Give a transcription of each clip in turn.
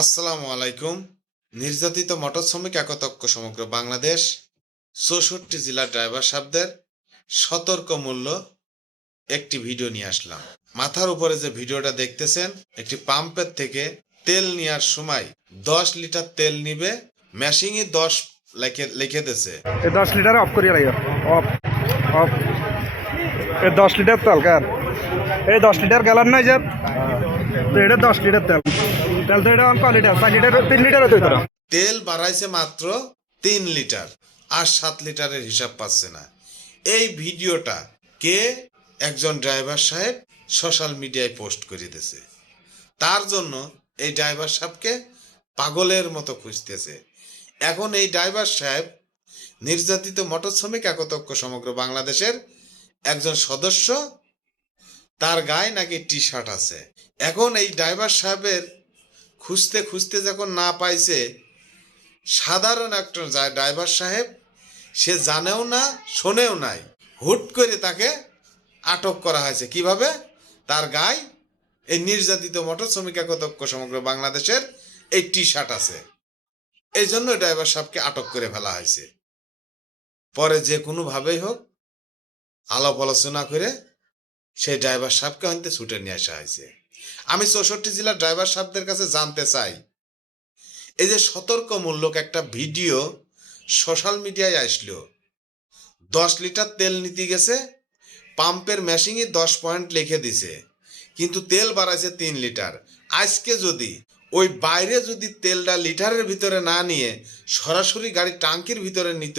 আসসালামু আলাইকুম। নির্যাতিত মোটর শ্রমিক একতক্ষ সমগ্র বাংলাদেশ ৬৪ জেলার ড্রাইভার সাহেবদের সতর্কমূল্য একটি ভিডিও নিয়ে আসলাম। মাথার উপরে যে ভিডিওটা দেখতেছেন, একটি পাম্পের থেকে তেল নেওয়ার সময় 10 লিটার তেল নিবে, মেশিনই 10 লিখে দিছে। ये 10 लीटर ऑफ करिए लाइए ऑफ ऑफ ये 10 लीटर तेल कर ये 10 लीटर गैलन ना जब तो ये 10 लीटर तेल तेल तो ये ऑन क्वालिटी 5 लीटर 3 लीटर होते इधर তেল বাড়াইছে মাত্র 3 লিটার, আর 7 লিটারের হিসাব পাচ্ছে না। এই ভিডিওটা কে একজন ড্রাইভার সাহেব সোশ্যাল মিডিয়ায় পোস্ট করে দিয়েছে। তার জন্য এই ড্রাইভার সাহেবকে পাগলের মতো খুঁজতেছে। এখন এই ড্রাইভার সাহেব নির্যাতিত মোটর শ্রমিক একতক্ষ সমগ্র বাংলাদেশের একজন সদস্য, তার গায়ে নাকি টি শার্ট আছে। এখন এই ড্রাইভার সাহেবের খুঁজতে খুঁজতে যখন না পাইছে, সাধারণ একটা ড্রাইভার সাহেব, সে জানেও না শোনেও নাই, হুট করে তাকে আটক করা হয়েছে। কিভাবে? তার গায়ে এই নির্যাতিত মোটর শ্রমিক একতক্ষ সমগ্র বাংলাদেশের এই টি শার্ট আছে। এই জন্য ড্রাইভার সাহেবকে আটক করে ফেলা হয়েছে। পরে যে কোনোভাবেই হোক আলাপ আলোচনা করে সেই ড্রাইভার সাহেবকে হইতে ছুটে নিয়ে আসা হয়েছে। আমি ৬৪ জেলার ড্রাইভার সাহেবদের কাছে জানতে চাই, এই যে সতর্কমূলক একটা ভিডিও সোশ্যাল মিডিয়ায় আসলো, 10 লিটার তেল নিতে গেছে, পাম্পের মেশিনে 10 পয়েন্ট লিখে দিছে, কিন্তু তেল বাড়াইছে 3 লিটার। আজকে যদি ওই বাইরে যদি তেলটা লিটারের ভিতরে না নিয়ে সরাসরি গাড়ির টাঙ্কির ভিতরে নিত,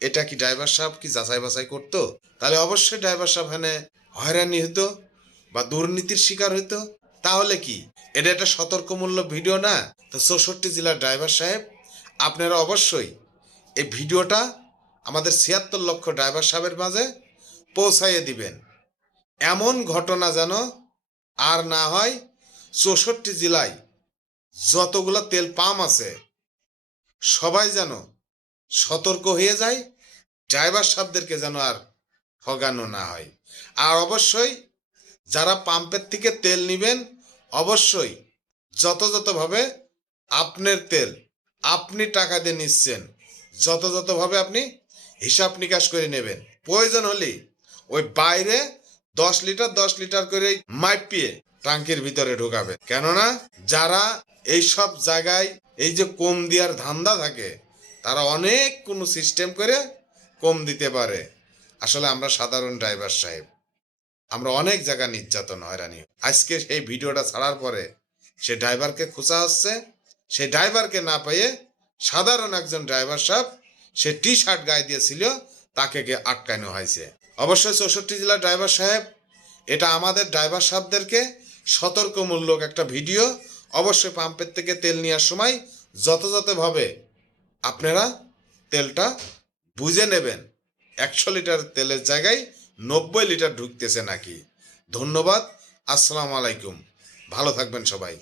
এটা কি ড্রাইভার সাহেব কি যাচাই বাছাই করতো? তাহলে অবশ্যই ড্রাইভার সাহেব এখানে হয়রানি হতো বা দুর্নীতির শিকার হইতো। তাহলে কি এটা একটা সতর্কমূলক ভিডিও না? তো ৬৪ জেলার ড্রাইভার সাহেব, আপনারা অবশ্যই এই ভিডিওটা আমাদের ৭৬ লক্ষ ড্রাইভার সাহেবের মাঝে পৌঁছাইয়ে দিবেন। এমন ঘটনা যেন আর না হয়। ৬৪ জেলায় যতগুলো তেল পাম্প আছে সবাই যেন সতর্ক হয়ে যায়, ড্রাইভার সাহেবদেরকে যেন আর ঠগানো না হয়। আর অবশ্যই যারা পাম্পের থেকে তেল নেবেন, অবশ্যই যথাযথভাবে আপনার তেল আপনি টাকা দিয়ে নিচ্ছেন, যথাযথভাবে আপনি হিসাব নিকাশ করে নেবেন। প্রয়োজন হলে ওই বাইরে 10 লিটার 10 লিটার করে মাইপিয়ে ট্যাঙ্কির ভিতরে ঢোকাবেন। কেননা যারা এই সব জায়গায় এই যে কম দেওয়ার ধান্দা থাকে, তারা অনেক কোনো সিস্টেম করে কম দিতে পারে। আসলে আমরা সাধারণ ড্রাইভার সাহেব, আমরা অনেক জায়গা নির্যাতন হয়রানি। আজকে সেই ভিডিওটা ছাড়ার পরে সে ড্রাইভারকে খোঁজা হচ্ছে, সে ড্রাইভারকে না পেয়ে সাধারণ একজন ড্রাইভার সাহেব, সে টি শার্ট গায়ে দিয়েছিল, তাকে আটকানো হয়েছে। অবশ্যই ৬৪ জেলার ড্রাইভার সাহেব, এটা আমাদের ড্রাইভার সাহেবদেরকে সতর্কমূলক একটা ভিডিও। অবশ্যই পাম্পের থেকে তেল নেওয়ার সময় যথাযথভাবে আপনারা তেলটা বুঝে নেবেন। ১০০ লিটার তেলের জায়গায় ৯০ লিটার ঢুকতেছে নাকি। ধন্যবাদ। আসসালামু আলাইকুম। ভালো থাকবেন সবাই।